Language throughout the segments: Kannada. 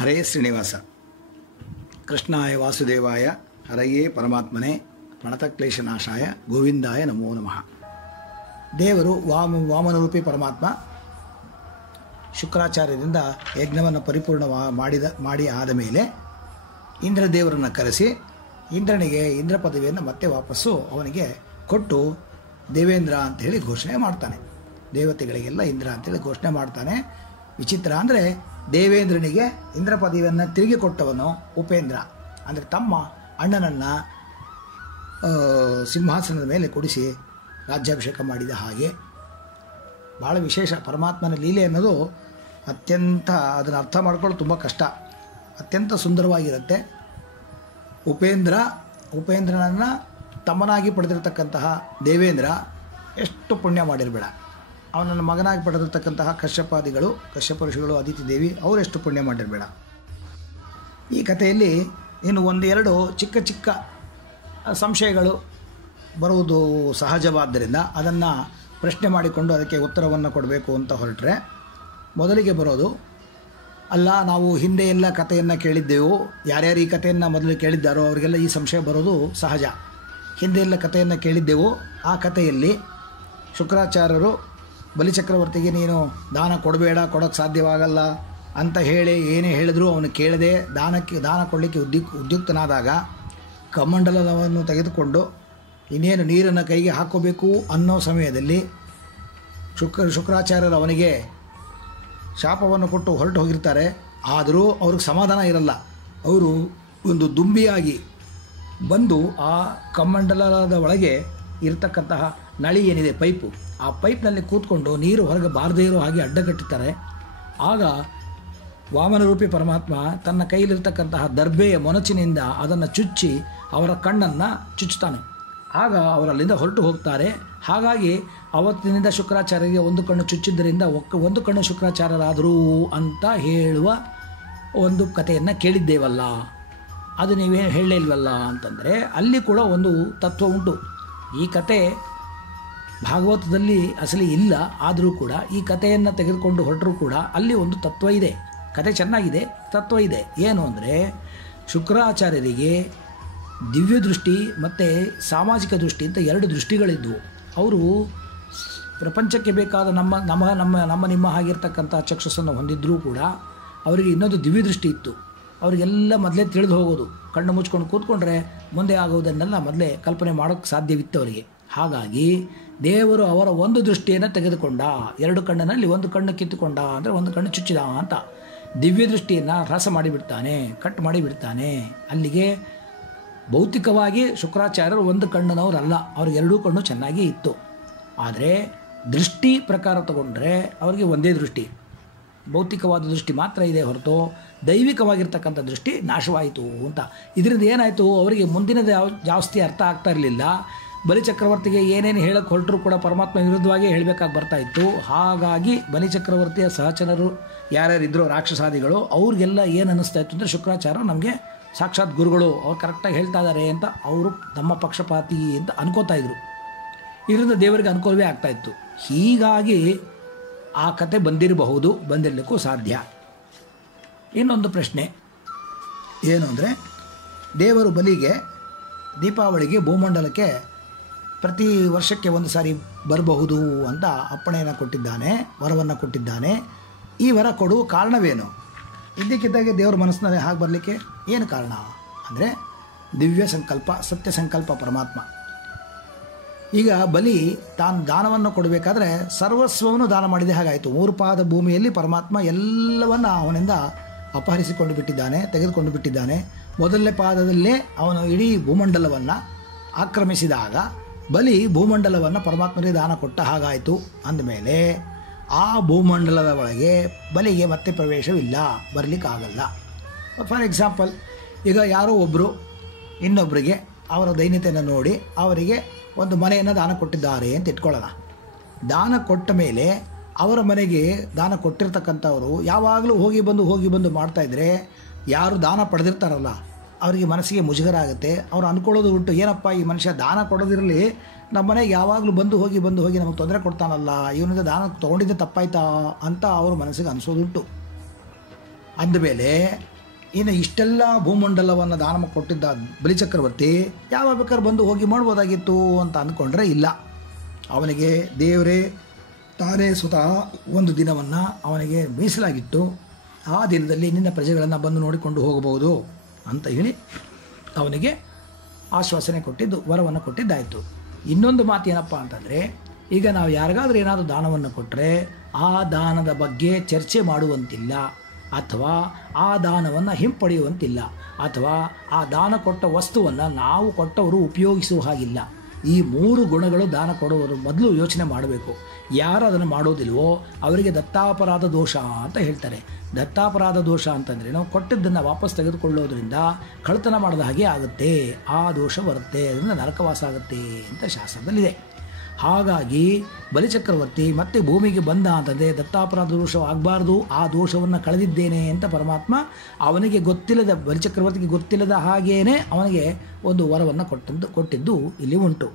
ಹರೇ ಶ್ರೀನಿವಾಸ. ಕೃಷ್ಣಾಯ ವಾಸುದೇವಾಯ ಹರಯೇ ಪರಮಾತ್ಮನೇ ಪ್ರಣತಕ್ಲೇಶನಾಶಾಯ ಗೋವಿಂದಾಯ ನಮೋ ನಮಃ. ದೇವರು ವಾಮನರೂಪಿ ಪರಮಾತ್ಮ ಶುಕ್ರಾಚಾರ್ಯರಿಂದ ಯಜ್ಞವನ್ನು ಪರಿಪೂರ್ಣ ಮಾಡಿ ಆದ ಮೇಲೆ ಇಂದ್ರದೇವರನ್ನು ಕರೆಸಿ ಇಂದ್ರನಿಗೆ ಇಂದ್ರ ಪದವಿಯನ್ನು ಮತ್ತೆ ವಾಪಸ್ಸು ಅವನಿಗೆ ಕೊಟ್ಟು ದೇವೇಂದ್ರ ಅಂಥೇಳಿ ಘೋಷಣೆ ಮಾಡ್ತಾನೆ. ದೇವತೆಗಳಿಗೆಲ್ಲ ಇಂದ್ರ ಅಂತೇಳಿ ಘೋಷಣೆ ಮಾಡ್ತಾನೆ. ವಿಚಿತ್ರ ಅಂದರೆ ದೇವೇಂದ್ರನಿಗೆ ಇಂದ್ರ ಪದವಿಯನ್ನು ತಿರುಗಿ ಕೊಟ್ಟವನು ಉಪೇಂದ್ರ, ಅಂದರೆ ತಮ್ಮ ಅಣ್ಣನನ್ನು ಸಿಂಹಾಸನದ ಮೇಲೆ ಕೂಡಿಸಿ ರಾಜ್ಯಾಭಿಷೇಕ ಮಾಡಿದ ಹಾಗೆ. ಭಾಳ ವಿಶೇಷ ಪರಮಾತ್ಮನ ಲೀಲೆ ಅನ್ನೋದು ಅತ್ಯಂತ, ಅದನ್ನು ಅರ್ಥ ಮಾಡ್ಕೊಳ್ಳೋದು ತುಂಬ ಕಷ್ಟ, ಅತ್ಯಂತ ಸುಂದರವಾಗಿರುತ್ತೆ. ಉಪೇಂದ್ರನನ್ನು ತಮ್ಮನಾಗಿ ಪಡೆದಿರತಕ್ಕಂತಹ ದೇವೇಂದ್ರ ಎಷ್ಟು ಪುಣ್ಯ ಮಾಡಿರಬೇಡ, ಅವನನ್ನು ಮಗನಾಗಿ ಪಡೆದಿರ್ತಕ್ಕಂತಹ ಕಶ್ಯಪ ಋಷಿಗಳು, ಅದಿತಿ ದೇವಿ ಅವರೆಷ್ಟು ಪುಣ್ಯ ಮಾಡಿರಬೇಡ. ಈ ಕಥೆಯಲ್ಲಿ ಇನ್ನು ಒಂದೆರಡು ಚಿಕ್ಕ ಚಿಕ್ಕ ಸಂಶಯಗಳು ಬರುವುದು ಸಹಜವಾದ್ದರಿಂದ ಅದನ್ನು ಪ್ರಶ್ನೆ ಮಾಡಿಕೊಂಡು ಅದಕ್ಕೆ ಉತ್ತರವನ್ನು ಕೊಡಬೇಕು ಅಂತ ಹೊರಟ್ರೆ, ಮೊದಲಿಗೆ ಬರೋದು, ಅಲ್ಲ ನಾವು ಹಿಂದೆ ಎಲ್ಲ ಕಥೆಯನ್ನು ಕೇಳಿದ್ದೆವು, ಯಾರ್ಯಾರು ಈ ಕಥೆಯನ್ನು ಮೊದಲು ಕೇಳಿದ್ದಾರೋ ಅವರಿಗೆಲ್ಲ ಈ ಸಂಶಯ ಬರೋದು ಸಹಜ. ಹಿಂದೆ ಎಲ್ಲ ಕಥೆಯನ್ನು ಕೇಳಿದ್ದೆವು, ಆ ಕಥೆಯಲ್ಲಿ ಶುಕ್ರಾಚಾರ್ಯರು ಬಲಿಚಕ್ರವರ್ತಿಗೆ ನೀನು ದಾನ ಕೊಡೋಕ್ಕೆ ಸಾಧ್ಯವಾಗಲ್ಲ ಅಂತ ಹೇಳಿ ಏನೇ ಹೇಳಿದ್ರು ಅವನು ಕೇಳದೆ ದಾನ ಕೊಡಲಿಕ್ಕೆ ಉದ್ಯುಕ್ತನಾದಾಗ ಕಮಂಡಲವನ್ನು ತೆಗೆದುಕೊಂಡು ಇನ್ನೇನು ನೀರನ್ನು ಕೈಗೆ ಹಾಕೋಬೇಕು ಅನ್ನೋ ಸಮಯದಲ್ಲಿ ಶುಕ್ರಾಚಾರ್ಯರು ಅವನಿಗೆ ಶಾಪವನ್ನು ಕೊಟ್ಟು ಹೊರಟು ಹೋಗಿರ್ತಾರೆ. ಆದರೂ ಅವ್ರಿಗೆ ಸಮಾಧಾನ ಇರಲ್ಲ. ಅವರು ಒಂದು ದುಂಬಿಯಾಗಿ ಬಂದು ಆ ಕಮಂಡಲದ ಒಳಗೆ ಇರತಕ್ಕಂತಹ ನಳಿ ಏನಿದೆ ಪೈಪು, ಆ ಪೈಪ್ನಲ್ಲಿ ಕೂತ್ಕೊಂಡು ನೀರು ಹೊರಗೆ ಬಾರದೇ ಇರೋ ಹಾಗೆ ಅಡ್ಡಗಟ್ಟುತ್ತಾರೆ. ಆಗ ವಾಮನರೂಪಿ ಪರಮಾತ್ಮ ತನ್ನ ಕೈಲಿರ್ತಕ್ಕಂತಹ ದರ್ಬೆಯ ಮೊನಚಿನಿಂದ ಅದನ್ನು ಚುಚ್ಚಿ ಅವರ ಕಣ್ಣನ್ನು ಚುಚ್ಚುತ್ತಾನೆ. ಆಗ ಅವರಲ್ಲಿಂದ ಹೊರಟು ಹೋಗ್ತಾರೆ. ಹಾಗಾಗಿ ಅವತ್ತಿನಿಂದ ಶುಕ್ರಾಚಾರ್ಯರಿಗೆ ಒಂದು ಕಣ್ಣು ಚುಚ್ಚಿದ್ದರಿಂದ ಒಂದು ಕಣ್ಣು ಶುಕ್ರಾಚಾರ್ಯರಾದರು ಅಂತ ಹೇಳುವ ಒಂದು ಕಥೆಯನ್ನು ಕೇಳಿದ್ದೇವಲ್ಲ, ಅದು ನೀವೇ ಹೇಳಲೇ ಇಲ್ವಲ್ಲ ಅಂತಂದರೆ ಅಲ್ಲಿ ಕೂಡ ಒಂದು ತತ್ವ ಉಂಟು. ಈ ಕತೆ ಭಾಗವತದಲ್ಲಿ ಅಸಲಿ ಇಲ್ಲ, ಆದರೂ ಕೂಡ ಈ ಕಥೆಯನ್ನು ತೆಗೆದುಕೊಂಡು ಹೊರಟರೂ ಕೂಡ ಅಲ್ಲಿ ಒಂದು ತತ್ವ ಇದೆ. ಕತೆ ಚೆನ್ನಾಗಿದೆ, ತತ್ವ ಇದೆ. ಏನು ಅಂದರೆ ಶುಕ್ರಾಚಾರ್ಯರಿಗೆ ದಿವ್ಯ ದೃಷ್ಟಿ ಮತ್ತು ಸಾಮಾಜಿಕ ದೃಷ್ಟಿ ಅಂತ ಎರಡು ದೃಷ್ಟಿಗಳಿದ್ವು. ಅವರು ಪ್ರಪಂಚಕ್ಕೆ ಬೇಕಾದ ನಮ್ಮ ನಿಮ್ಮ ಆಗಿರ್ತಕ್ಕಂಥ ಚಕ್ಷುಸ್ಸನ್ನು ಹೊಂದಿದ್ದರೂ ಕೂಡ ಅವರಿಗೆ ಇನ್ನೊಂದು ದಿವ್ಯ ದೃಷ್ಟಿ ಇತ್ತು. ಅವರಿಗೆಲ್ಲ ಮೊದಲೇ ತಿಳಿದು ಹೋಗೋದು, ಕಣ್ಣು ಮುಚ್ಕೊಂಡು ಕೂತ್ಕೊಂಡ್ರೆ ಮುಂದೆ ಆಗೋದನ್ನೆಲ್ಲ ಮೊದಲೇ ಕಲ್ಪನೆ ಮಾಡೋಕ್ಕೆ ಸಾಧ್ಯವಿತ್ತು ಅವರಿಗೆ. ಹಾಗಾಗಿ ದೇವರು ಅವರ ಒಂದು ದೃಷ್ಟಿಯನ್ನು ತೆಗೆದುಕೊಂಡ, ಎರಡು ಕಣ್ಣಿನಲ್ಲಿ ಒಂದು ಕಣ್ಣು ಕಿತ್ತುಕೊಂಡ ಅಂದರೆ ಒಂದು ಕಣ್ಣು ಚುಚ್ಚಿದ ಅಂತ ದಿವ್ಯ ದೃಷ್ಟಿಯನ್ನು ಹ್ರಾಸ ಮಾಡಿಬಿಡ್ತಾನೆ, ಕಟ್ ಮಾಡಿಬಿಡ್ತಾನೆ. ಅಲ್ಲಿಗೆ ಭೌತಿಕವಾಗಿ ಶುಕ್ರಾಚಾರ್ಯರು ಒಂದು ಕಣ್ಣಿನವರಲ್ಲ, ಅವ್ರಿಗೆ ಎರಡೂ ಕಣ್ಣು ಚೆನ್ನಾಗಿ ಇತ್ತು. ಆದರೆ ದೃಷ್ಟಿ ಪ್ರಕಾರ ತಗೊಂಡ್ರೆ ಅವರಿಗೆ ಒಂದೇ ದೃಷ್ಟಿ, ಭೌತಿಕವಾದ ದೃಷ್ಟಿ ಮಾತ್ರ ಇದೆ ಹೊರತು ದೈವಿಕವಾಗಿರ್ತಕ್ಕಂಥ ದೃಷ್ಟಿ ನಾಶವಾಯಿತು ಅಂತ. ಇದರಿಂದ ಏನಾಯಿತು, ಅವರಿಗೆ ಮುಂದಿನದು ಜಾಸ್ತಿ ಅರ್ಥ ಆಗ್ತಾ ಇರಲಿಲ್ಲ. ಬಲಿಚಕ್ರವರ್ತಿಗೆ ಏನೇನು ಹೇಳಕ್ಕೆ ಹೊರಟರು ಕೂಡ ಪರಮಾತ್ಮ ವಿರುದ್ಧವಾಗಿ ಹೇಳಬೇಕಾಗಿ ಬರ್ತಾಯಿತ್ತು. ಹಾಗಾಗಿ ಬಲಿಚಕ್ರವರ್ತಿಯ ಸಹಚರರು ಯಾರ್ಯಾರಿದ್ರೋ ರಾಕ್ಷಸಾದಿಗಳು ಅವ್ರಿಗೆಲ್ಲ ಏನು ಅನ್ನಿಸ್ತಾ ಇತ್ತು ಅಂದರೆ ಶುಕ್ರಾಚಾರ್ಯ ನಮಗೆ ಸಾಕ್ಷಾತ್ ಗುರುಗಳು, ಅವ್ರು ಕರೆಕ್ಟಾಗಿ ಹೇಳ್ತಾ ಇದ್ದಾರೆ ಅಂತ ಅವರು ನಮ್ಮ ಪಕ್ಷಪಾತಿ ಅಂತ ಅನ್ಕೋತಾ ಇದ್ರು. ಇದರಿಂದ ದೇವರಿಗೆ ಅನುಕೂಲವೇ ಆಗ್ತಾಯಿತ್ತು. ಹೀಗಾಗಿ ಆ ಕತೆ ಬಂದಿರಬಹುದು, ಬಂದಿರಲಿಕ್ಕೂ ಸಾಧ್ಯ. ಇನ್ನೊಂದು ಪ್ರಶ್ನೆ ಏನು ಅಂದರೆ, ದೇವರು ಬಲಿಗೆ ದೀಪಾವಳಿಗೆ ಭೂಮಂಡಲಕ್ಕೆ ಪ್ರತಿ ವರ್ಷಕ್ಕೆ ಒಂದು ಸಾರಿ ಬರಬಹುದು ಅಂತ ಅಪ್ಪಣೆಯನ್ನು ಕೊಟ್ಟಿದ್ದಾನೆ, ವರವನ್ನು ಕೊಟ್ಟಿದ್ದಾನೆ. ಈ ವರ ಕೊಡುವ ಕಾರಣವೇನು? ಇದ್ದಕ್ಕಿದ್ದಾಗೆ ದೇವರ ಮನಸ್ಸಿನಲ್ಲಿ ಹಾಗೆ ಬರಲಿಕ್ಕೆ ಏನು ಕಾರಣ ಅಂದರೆ ದಿವ್ಯ ಸಂಕಲ್ಪ, ಸತ್ಯ ಸಂಕಲ್ಪ ಪರಮಾತ್ಮ. ಈಗ ಬಲಿ ತಾನು ದಾನವನ್ನು ಕೊಡಬೇಕಾದ್ರೆ ಸರ್ವಸ್ವವನ್ನು ದಾನ ಮಾಡಿದೆ ಹಾಗಾಯಿತು. 3 ಪಾದ ಭೂಮಿಯಲ್ಲಿ ಪರಮಾತ್ಮ ಎಲ್ಲವನ್ನು ಅವನಿಂದ ಅಪಹರಿಸಿಕೊಂಡು ಬಿಟ್ಟಿದ್ದಾನೆ, ತೆಗೆದುಕೊಂಡು ಬಿಟ್ಟಿದ್ದಾನೆ. ಮೊದಲನೇ ಪಾದದಲ್ಲೇ ಅವನು ಇಡೀ ಭೂಮಂಡಲವನ್ನು ಆಕ್ರಮಿಸಿದಾಗ ಬಲಿ ಭೂಮಂಡಲವನ್ನು ಪರಮಾತ್ಮನಿಗೆ ದಾನ ಕೊಟ್ಟ ಹಾಗಾಯಿತು. ಅಂದಮೇಲೆ ಆ ಭೂಮಂಡಲದ ಒಳಗೆ ಬಲಿಗೆ ಮತ್ತೆ ಪ್ರವೇಶವಿಲ್ಲ, ಬರಲಿಕ್ಕಾಗಲ್ಲ. ಫಾರ್ ಎಕ್ಸಾಂಪಲ್, ಈಗ ಯಾರೋ ಒಬ್ಬರು ಇನ್ನೊಬ್ಬರಿಗೆ ಅವರ ದೈನ್ಯತೆಯನ್ನು ನೋಡಿ ಅವರಿಗೆ ಒಂದು ಮನೆಯನ್ನು ದಾನ ಕೊಟ್ಟಿದ್ದಾರೆ ಅಂತ ಇಟ್ಕೊಳ್ಳೋಣ. ದಾನ ಕೊಟ್ಟ ಮೇಲೆ ಅವರ ಮನೆಗೆ ದಾನ ಕೊಟ್ಟಿರ್ತಕ್ಕಂಥವರು ಯಾವಾಗಲೂ ಹೋಗಿ ಬಂದು ಮಾಡ್ತಾಯಿದ್ರೆ ಯಾರು ದಾನ ಪಡೆದಿರ್ತಾರಲ್ಲ ಅವರಿಗೆ ಮನಸ್ಸಿಗೆ ಮುಜುಗರ ಆಗುತ್ತೆ. ಅವ್ರು ಅಂದ್ಕೊಳ್ಳೋದು ಉಂಟು, ಏನಪ್ಪ ಈ ಮನುಷ್ಯ ದಾನ ಕೊಡೋದಿರಲಿ ನಮ್ಮ ಮನೆಗೆ ಯಾವಾಗಲೂ ಬಂದು ಹೋಗಿ ನಮಗೆ ತೊಂದರೆ ಕೊಡ್ತಾನಲ್ಲ, ಇವನಿಂದ ದಾನ ತೊಗೊಂಡಿದ್ದೆ ತಪ್ಪಾಯ್ತಾ ಅಂತ ಅವ್ರ ಮನಸ್ಸಿಗೆ ಅನಿಸೋದುಂಟು. ಅಂದಮೇಲೆ ಇನ್ನು ಇಷ್ಟೆಲ್ಲ ಭೂಮಂಡಲವನ್ನು ದಾನ ಕೊಟ್ಟಿದ್ದ ಬಲಿಚಕ್ರವರ್ತಿ ಯಾವಾಗ ಬೇಕಾದ್ರೆ ಬಂದು ಹೋಗಿ ಮಾಡ್ಬೋದಾಗಿತ್ತು ಅಂತ ಅಂದ್ಕೊಂಡ್ರೆ ಇಲ್ಲ. ಅವನಿಗೆ ದೇವರೇ ತಾನೇ ಸ್ವತಃ ಒಂದು ದಿನವನ್ನು ಅವನಿಗೆ ಮೀಸಲಾಗಿಟ್ಟು ಆ ದಿನದಲ್ಲಿ ನಿನ್ನ ಪ್ರಜೆಗಳನ್ನು ಬಂದು ನೋಡಿಕೊಂಡು ಹೋಗಬಹುದು ಅಂತ ಹೇಳಿ ಅವನಿಗೆ ಆಶ್ವಾಸನೆ ಕೊಟ್ಟಿದ್ದು, ವರವನ್ನು ಕೊಟ್ಟಿದ್ದಾಯಿತು. ಇನ್ನೊಂದು ಮಾತು ಏನಪ್ಪ ಅಂತಂದರೆ, ಈಗ ನಾವು ಯಾರಿಗಾದ್ರೂ ಏನಾದರೂ ದಾನವನ್ನು ಕೊಟ್ಟರೆ ಆ ದಾನದ ಬಗ್ಗೆ ಚರ್ಚೆ ಮಾಡುವಂತಿಲ್ಲ, ಅಥವಾ ಆ ದಾನವನ್ನು ಹಿಂಪಡೆಯುವಂತಿಲ್ಲ, ಅಥವಾ ಆ ದಾನ ಕೊಟ್ಟ ವಸ್ತುವನ್ನು ನಾವು ಕೊಟ್ಟವರು ಉಪಯೋಗಿಸುವ ಹಾಗಿಲ್ಲ. ಈ 3 ಗುಣಗಳು ದಾನ ಕೊಡುವವರು ಮೊದಲು ಯೋಚನೆ ಮಾಡಬೇಕು. ಯಾರು ಅದನ್ನು ಮಾಡೋದಿಲ್ವೋ ಅವರಿಗೆ ದತ್ತಾಪರಾಧ ದೋಷ ಅಂತ ಹೇಳ್ತಾರೆ. ದತ್ತಾಪರಾಧ ದೋಷ ಅಂತಂದರೆ ನಾವು ಕೊಟ್ಟಿದ್ದನ್ನು ವಾಪಸ್ ತೆಗೆದುಕೊಳ್ಳೋದ್ರಿಂದ ಕಳ್ಳತನ ಮಾಡಿದ ಹಾಗೆ ಆಗುತ್ತೆ, ಆ ದೋಷ ಬರುತ್ತೆ, ಅದರಿಂದ ನರಕವಾಸ ಆಗುತ್ತೆ ಅಂತ ಶಾಸ್ತ್ರದಲ್ಲಿದೆ. ಹಾಗಾಗಿ ಬಲಿಚಕ್ರವರ್ತಿ ಮತ್ತೆ ಭೂಮಿಗೆ ಬಂದ ಅಂತಂದರೆ ದತ್ತಾಪರಾಧ ದೋಷ ಆಗಬಾರ್ದು, ಆ ದೋಷವನ್ನು ಕಳೆದಿದ್ದೇನೆ ಅಂತ ಪರಮಾತ್ಮ ಅವನಿಗೆ ಗೊತ್ತಿಲ್ಲದ, ಬಲಿಚಕ್ರವರ್ತಿಗೆ ಗೊತ್ತಿಲ್ಲದ ಹಾಗೇನೆ ಅವನಿಗೆ ಒಂದು ವರವನ್ನು ಕೊಟ್ಟಿದ್ದು ಇಲ್ಲಿ ಉಂಟು.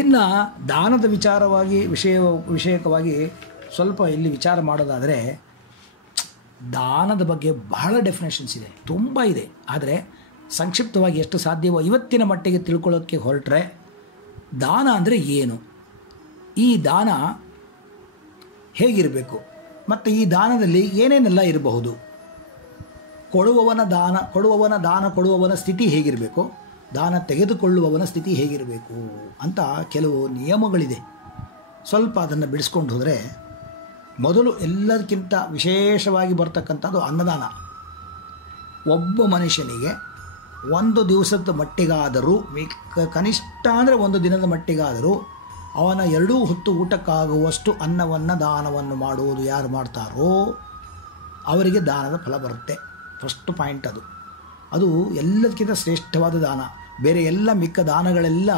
ಇನ್ನು ದಾನದ ವಿಷಯಕವಾಗಿ ಸ್ವಲ್ಪ ಇಲ್ಲಿ ವಿಚಾರ ಮಾಡೋದಾದರೆ, ದಾನದ ಬಗ್ಗೆ ಬಹಳ ಡೆಫಿನೇಷನ್ಸ್ ಇದೆ, ತುಂಬ ಇದೆ. ಆದರೆ ಸಂಕ್ಷಿಪ್ತವಾಗಿ ಎಷ್ಟು ಸಾಧ್ಯವೋ ಇವತ್ತಿನ ಮಟ್ಟಿಗೆ ತಿಳ್ಕೊಳ್ಳೋಕ್ಕೆ ಹೊರಟ್ರೆ, ದಾನ ಅಂದರೆ ಏನು, ಈ ದಾನ ಹೇಗಿರಬೇಕು, ಮತ್ತು ಈ ದಾನದಲ್ಲಿ ಏನೇನೆಲ್ಲ ಇರಬಹುದು, ಕೊಡುವವನ ದಾನ ಕೊಡುವವನ ಸ್ಥಿತಿ ಹೇಗಿರಬೇಕು, ದಾನ ತೆಗೆದುಕೊಳ್ಳುವವನ ಸ್ಥಿತಿ ಹೇಗಿರಬೇಕು ಅಂತ ಕೆಲವು ನಿಯಮಗಳಿದೆ. ಸ್ವಲ್ಪ ಅದನ್ನು ಬಿಡಿಸ್ಕೊಂಡು ಹೋದರೆ, ಮೊದಲು ಎಲ್ಲದಕ್ಕಿಂತ ವಿಶೇಷವಾಗಿ ಬರ್ತಕ್ಕಂಥದ್ದು ಅನ್ನದಾನ. ಒಬ್ಬ ಮನುಷ್ಯನಿಗೆ ಒಂದು ದಿವಸದ ಮಟ್ಟಿಗಾದರೂ, ಕನಿಷ್ಠ ಅಂದರೆ ಒಂದು ದಿನದ ಮಟ್ಟಿಗಾದರೂ ಅವನ 2 ಹೊತ್ತು ಊಟಕ್ಕಾಗುವಷ್ಟು ಅನ್ನವನ್ನು ದಾನವನ್ನು ಮಾಡುವುದು ಯಾರು ಮಾಡ್ತಾರೋ ಅವರಿಗೆ ದಾನದ ಫಲ ಬರುತ್ತೆ. ಫಸ್ಟ್ ಪಾಯಿಂಟ್ ಅದು ಎಲ್ಲದಕ್ಕಿಂತ ಶ್ರೇಷ್ಠವಾದ ದಾನ. ಬೇರೆ ಎಲ್ಲ ಮಿಕ್ಕ ದಾನಗಳೆಲ್ಲ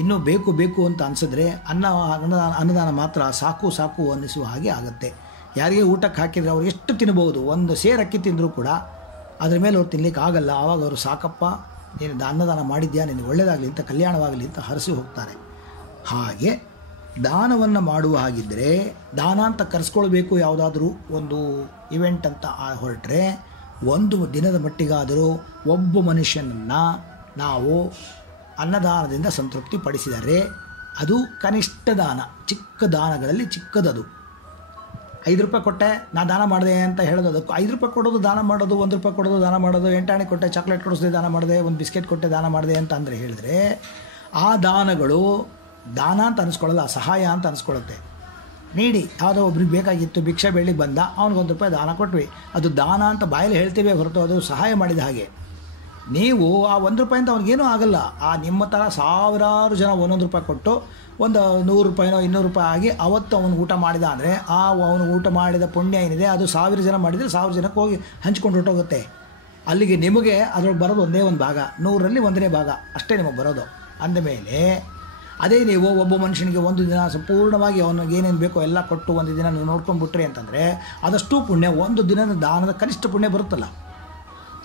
ಇನ್ನೂ ಬೇಕು ಅಂತ ಅನಿಸಿದ್ರೆ ಅನ್ನದಾನ ಮಾತ್ರ ಸಾಕು ಅನ್ನಿಸುವ ಹಾಗೆ ಆಗುತ್ತೆ. ಯಾರಿಗೆ ಊಟಕ್ಕೆ ಹಾಕಿದರೆ ಅವ್ರು ಎಷ್ಟು ತಿನ್ಬೋದು, ಒಂದು ಸೇರು ಅಕ್ಕಿ ತಿಂದರೂ ಕೂಡ ಅದ್ರ ಮೇಲೆ ಅವ್ರು ತಿನ್ಲಿಕ್ಕೆ ಆಗಲ್ಲ. ಆವಾಗ ಅವರು ಸಾಕಪ್ಪ ನೀನು ಅನ್ನದಾನ ಮಾಡಿದ್ಯಾ, ನಿನಗೆ ಒಳ್ಳೆಯದಾಗಲಿ ಅಂತ, ಕಲ್ಯಾಣವಾಗಲಿ ಅಂತ ಹರಸಿ ಹೋಗ್ತಾರೆ. ಹಾಗೆ ದಾನವನ್ನು ಮಾಡುವ ಹಾಗಿದ್ದರೆ, ದಾನ ಅಂತ ಕರೆಸ್ಕೊಳ್ಬೇಕು ಯಾವುದಾದ್ರೂ ಒಂದು ಇವೆಂಟ್ ಅಂತ ಹೊರಟ್ರೆ, ಒಂದು ದಿನದ ಮಟ್ಟಿಗಾದರೂ ಒಬ್ಬ ಮನುಷ್ಯನನ್ನು ನಾವು ಅನ್ನದಾನದಿಂದ ಸಂತೃಪ್ತಿ ಪಡಿಸಿದರೆ ಅದು ಕನಿಷ್ಠ ದಾನ. ಚಿಕ್ಕ ದಾನಗಳಲ್ಲಿ ಚಿಕ್ಕದದು. 5 ರೂಪಾಯಿ ಕೊಟ್ಟೆ ನಾನು ದಾನ ಮಾಡಿದೆ ಅಂತ ಹೇಳೋದು, ಅದಕ್ಕೆ 5 ರೂಪಾಯಿ ಕೊಡೋದು ದಾನ ಮಾಡೋದು, 1 ರೂಪಾಯಿ ಕೊಡೋದು ದಾನ ಮಾಡೋದು, 8 ಆಣೆ ಕೊಟ್ಟೆ, ಚಾಕ್ಲೇಟ್ ಕೊಡಿಸಿದೆ ದಾನ ಮಾಡಿದೆ, ಒಂದು ಬಿಸ್ಕೆಟ್ ಕೊಟ್ಟೆ ದಾನ ಮಾಡಿದೆ ಅಂತ ಅಂದರೆ ಹೇಳಿದ್ರೆ ಆ ದಾನಗಳು ದಾನ ಅಂತ ಅನಿಸ್ಕೊಳ್ಳಲ್ಲ, ಸಹಾಯ ಅಂತ ಅನಿಸ್ಕೊಳ್ಳುತ್ತೆ. ನೀಡಿ ಯಾವುದೋ ಒಬ್ರಿಗೆ ಬೇಕಾಗಿತ್ತು, ಭಿಕ್ಷೆ ಬೇಳಿಗೆ ಬಂದ, ಅವ್ನಿಗೆ 1 ರೂಪಾಯಿ ದಾನ ಕೊಟ್ವಿ, ಅದು ದಾನ ಅಂತ ಬಾಯಲ್ಲಿ ಹೇಳ್ತೀವಿ ಹೊರತು ಅದು ಸಹಾಯ ಮಾಡಿದ ಹಾಗೆ. ನೀವು ಆ 1 ರೂಪಾಯಿಂದ ಅವ್ನಿಗೇನೂ ಆಗಲ್ಲ. ಆ ನಿಮ್ಮ ಥರ ಸಾವಿರಾರು ಜನ 1 ರೂಪಾಯಿ ಕೊಟ್ಟು ಒಂದು 100 ರೂಪಾಯಿನೋ 200 ರೂಪಾಯಿ ಆಗಿ ಅವತ್ತು ಅವನು ಊಟ ಮಾಡಿದ ಅಂದರೆ ಆ ಅವನು ಊಟ ಮಾಡಿದ ಪುಣ್ಯ ಏನಿದೆ ಅದು 1000 ಜನ ಮಾಡಿದರೆ 1000 ಜನಕ್ಕೆ ಹೋಗಿ ಹಂಚ್ಕೊಂಡು ಹೊರಟೋಗುತ್ತೆ. ಅಲ್ಲಿಗೆ ನಿಮಗೆ ಅದ್ರೊಳಗೆ ಬರೋದು ಒಂದೇ ಒಂದು ಭಾಗ, 100ರಲ್ಲಿ 1ನೇ ಭಾಗ ಅಷ್ಟೇ ನಿಮಗೆ ಬರೋದು. ಅಂದಮೇಲೆ ಅದೇ ನೀವು ಒಬ್ಬ ಮನುಷ್ಯನಿಗೆ ಒಂದು ದಿನ ಸಂಪೂರ್ಣವಾಗಿ ಅವನಿಗೆ ಏನೇನು ಬೇಕೋ ಎಲ್ಲ ಕೊಟ್ಟು ಒಂದು ದಿನ ನೀವು ನೋಡ್ಕೊಂಡ್ಬಿಟ್ರಿ ಅಂತಂದರೆ ಅದಷ್ಟು ಪುಣ್ಯ, ಒಂದು ದಿನದ ದಾನದ ಕನಿಷ್ಠ ಪುಣ್ಯ ಬರುತ್ತಲ್ಲ.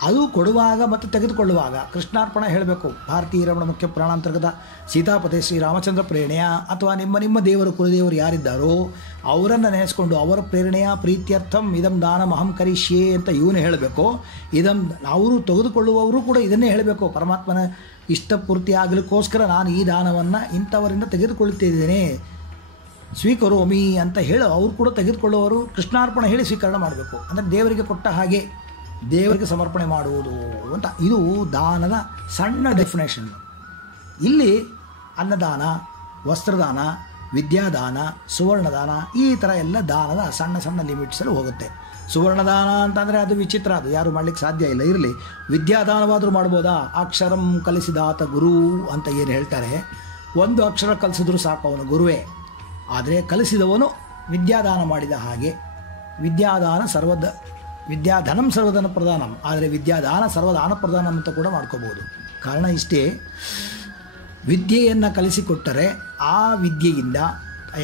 ಅದು ಕೊಡುವಾಗ ಮತ್ತು ತೆಗೆದುಕೊಳ್ಳುವಾಗ ಕೃಷ್ಣಾರ್ಪಣ ಹೇಳಬೇಕು. ಭಾರತೀಯ ರಮಣ ಮುಖ್ಯ ಪುರಾಣಾಂತರ್ಗತ ಸೀತಾಪತಿ ಶ್ರೀರಾಮಚಂದ್ರ ಪ್ರೇರಣೆಯ ಅಥವಾ ನಿಮ್ಮ ದೇವರು ಕುಲದೇವರು ಯಾರಿದ್ದಾರೋ ಅವರನ್ನು ನೆನೆಸ್ಕೊಂಡು ಅವರ ಪ್ರೇರಣೆಯ ಪ್ರೀತ್ಯರ್ಥಂ ಇದಂ ದಾನಂ ಅಹಂ ಕರಿಷ್ಯೆ ಅಂತ ಇವನು ಹೇಳಬೇಕು. ಇದಂ ಅವರು ತೆಗೆದುಕೊಳ್ಳುವವರು ಕೂಡ ಇದನ್ನೇ ಹೇಳಬೇಕು. ಪರಮಾತ್ಮನ ಇಷ್ಟಪೂರ್ತಿ ಆಗಲಿಕ್ಕೋಸ್ಕರ ನಾನು ಈ ದಾನವನ್ನು ಇಂಥವರಿಂದ ತೆಗೆದುಕೊಳ್ಳುತ್ತಿದ್ದೇನೆ, ಸ್ವೀಕರೋಮಿ ಅಂತ ಹೇಳಿ ಅವರು ಕೂಡ ತೆಗೆದುಕೊಳ್ಳುವವರು ಕೃಷ್ಣಾರ್ಪಣ ಹೇಳಿ ಸ್ವೀಕರಣೆ ಮಾಡಬೇಕು. ಅಂದರೆ ದೇವರಿಗೆ ಕೊಟ್ಟ ಹಾಗೆ ದೇವರಿಗೆ ಸಮರ್ಪಣೆ ಮಾಡುವುದು ಅಂತ. ಇದು ದಾನದ ಸಣ್ಣ ಡೆಫಿನೇಷನ್. ಇಲ್ಲಿ ಅನ್ನದಾನ, ವಸ್ತ್ರದಾನ, ವಿದ್ಯಾದಾನ, ಸುವರ್ಣದಾನ ಈ ಥರ ಎಲ್ಲ ದಾನದ ಸಣ್ಣ ಸಣ್ಣ ಲಿಮಿಟ್ಸಲ್ಲಿ ಹೋಗುತ್ತೆ. ಸುವರ್ಣದಾನ ಅಂತಂದರೆ ಅದು ವಿಚಿತ್ರ, ಅದು ಯಾರು ಮಾಡಲಿಕ್ಕೆ ಸಾಧ್ಯ ಇಲ್ಲ. ಇರಲಿ, ವಿದ್ಯಾದಾನವಾದರೂ ಮಾಡ್ಬೋದಾ? ಅಕ್ಷರಂ ಕಲಿಸಿದಾತ ಗುರು ಅಂತ ಏನು ಹೇಳ್ತಾರೆ, ಒಂದು ಅಕ್ಷರ ಕಲಿಸಿದ್ರು ಸಾಕು ಅವನು ಗುರುವೇ. ಆದರೆ ಕಲಿಸಿದವನು ವಿದ್ಯಾದಾನ ಮಾಡಿದ ಹಾಗೆ. ವಿದ್ಯಾಧನಂ ಸರ್ವಧನ ಪ್ರಧಾನಂ, ಆದರೆ ವಿದ್ಯಾದಾನ ಸರ್ವದಾನ ಪ್ರಧಾನಂ ಅಂತ ಕೂಡ ಮಾಡ್ಕೋಬೋದು. ಕಾರಣ ಇಷ್ಟೇ, ವಿದ್ಯೆಯನ್ನು ಕಲಿಸಿಕೊಟ್ಟರೆ ಆ ವಿದ್ಯೆಯಿಂದ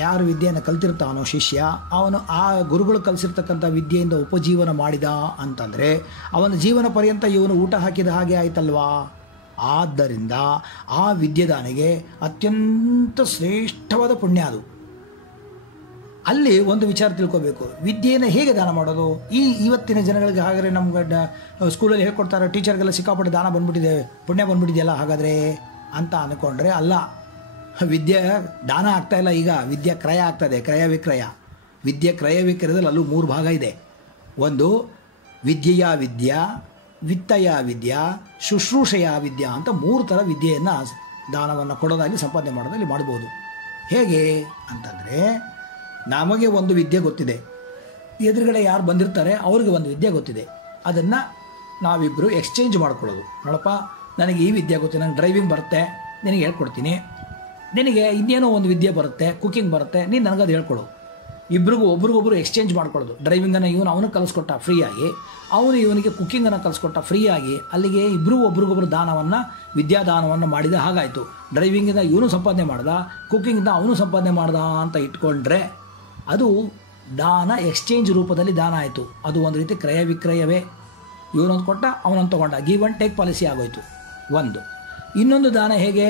ಯಾರು ವಿದ್ಯೆಯನ್ನು ಕಲ್ತಿರ್ತಾನೋ ಶಿಷ್ಯ, ಅವನು ಆ ಗುರುಗಳು ಕಲಿಸಿರ್ತಕ್ಕಂಥ ವಿದ್ಯೆಯಿಂದ ಉಪಜೀವನ ಮಾಡಿದ ಅಂತಂದರೆ ಅವನ ಜೀವನ ಪರ್ಯಂತ ಇವನು ಊಟ ಹಾಕಿದ ಹಾಗೆ ಆಯ್ತಲ್ವಾ. ಆದ್ದರಿಂದ ಆ ವಿದ್ಯೆದಾನಿಗೆ ಅತ್ಯಂತ ಶ್ರೇಷ್ಠವಾದ ಪುಣ್ಯ ಅದು. ಅಲ್ಲಿ ಒಂದು ವಿಚಾರ ತಿಳ್ಕೋಬೇಕು, ವಿದ್ಯೆಯನ್ನು ಹೇಗೆ ದಾನ ಮಾಡೋದು. ಇವತ್ತಿನ ಜನಗಳಿಗೆ ಹಾಗಾದರೆ ನಮ್ಗೆ ಸ್ಕೂಲಲ್ಲಿ ಹೇಳ್ಕೊಡ್ತಾರೆ, ಟೀಚರ್ಗೆಲ್ಲ ಸಿಕ್ಕಾಪಟ್ಟೆ ದಾನ ಬಂದ್ಬಿಟ್ಟಿದೆ, ಪುಣ್ಯ ಬಂದ್ಬಿಟ್ಟಿದೆಯಲ್ಲ ಹಾಗಾದರೆ ಅಂತ ಅಂದ್ಕೊಂಡ್ರೆ ಅಲ್ಲ. ವಿದ್ಯೆ ದಾನ ಆಗ್ತಾ ಇಲ್ಲ, ಈಗ ವಿದ್ಯೆ ಕ್ರಯ ಆಗ್ತದೆ, ಕ್ರಯ ವಿಕ್ರಯ. ವಿದ್ಯೆ ಕ್ರಯ ವಿಕ್ರಯದಲ್ಲಿ ಅಲ್ಲೂ 3 ಭಾಗ ಇದೆ. ಒಂದು ವಿದ್ಯೆಯ ವಿದ್ಯಾ, ವಿತ್ತಯ ವಿದ್ಯಾ, ಶುಶ್ರೂಷೆಯ ವಿದ್ಯಾ ಅಂತ 3 ಥರ ವಿದ್ಯೆಯನ್ನು ದಾನವನ್ನು ಕೊಡೋದಾಗಲಿ ಸಂಪಾದನೆ ಮಾಡೋದಾಗಲಿ ಮಾಡ್ಬೋದು. ಹೇಗೆ ಅಂತಂದರೆ, ನಮಗೆ ಒಂದು ವಿದ್ಯೆ ಗೊತ್ತಿದೆ, ಎದುರುಗಡೆ ಯಾರು ಬಂದಿರ್ತಾರೆ ಅವ್ರಿಗೆ ಒಂದು ವಿದ್ಯೆ ಗೊತ್ತಿದೆ, ಅದನ್ನು ನಾವಿಬ್ಬರು ಎಕ್ಸ್ಚೇಂಜ್ ಮಾಡ್ಕೊಳ್ಳೋದು. ನೋಡಪ್ಪ, ನನಗೆ ಈ ವಿದ್ಯೆ ಗೊತ್ತಿದೆ, ನನಗೆ ಡ್ರೈವಿಂಗ್ ಬರುತ್ತೆ, ನಿನಗೆ ಹೇಳ್ಕೊಡ್ತೀನಿ. ನಿನಗೆ ಇನ್ನೇನೋ ಒಂದು ವಿದ್ಯೆ ಬರುತ್ತೆ, ಕುಕ್ಕಿಂಗ್ ಬರುತ್ತೆ, ನೀನು ನನಗದು ಹೇಳ್ಕೊಡು. ಇಬ್ರಿಗೂ ಒಬ್ರಿಗೊಬ್ರು ಎಕ್ಸ್ಚೇಂಜ್ ಮಾಡ್ಕೊಳ್ಳೋದು. ಡ್ರೈವಿಂಗನ್ನು ಅವನಿಗೆ ಕಲಿಸ್ಕೊಟ್ಟ ಫ್ರೀಯಾಗಿ, ಅವನು ಇವನಿಗೆ ಕುಕ್ಕಿಂಗನ್ನು ಕಲಿಸ್ಕೊಟ್ಟ ಫ್ರೀಯಾಗಿ. ಅಲ್ಲಿಗೆ ಇಬ್ಬರು ಒಬ್ರಿಗೊಬ್ರು ದಾನವನ್ನು, ವಿದ್ಯಾದಾನವನ್ನು ಮಾಡಿದ ಹಾಗಾಯಿತು. ಡ್ರೈವಿಂಗಿಂದ ಇವನು ಸಂಪಾದನೆ ಮಾಡ್ದ, ಕುಕ್ಕಿಂಗಿಂದ ಅವನು ಸಂಪಾದನೆ ಮಾಡ್ದ ಅಂತ ಇಟ್ಕೊಂಡ್ರೆ ಅದು ದಾನ ಎಕ್ಸ್ಚೇಂಜ್ ರೂಪದಲ್ಲಿ ದಾನ ಆಯಿತು. ಅದು ಒಂದು ರೀತಿ ಕ್ರಯ ವಿಕ್ರಯವೇ. ಇವನೊಂದು ಕೊಟ್ಟ, ಅವನೊಂದು ತೊಗೊಂಡ, ಗಿವ್ ಆ್ಯಂಡ್ ಟೇಕ್ ಪಾಲಿಸಿ ಆಗೋಯ್ತು ಒಂದು. ಇನ್ನೊಂದು ದಾನ ಹೇಗೆ?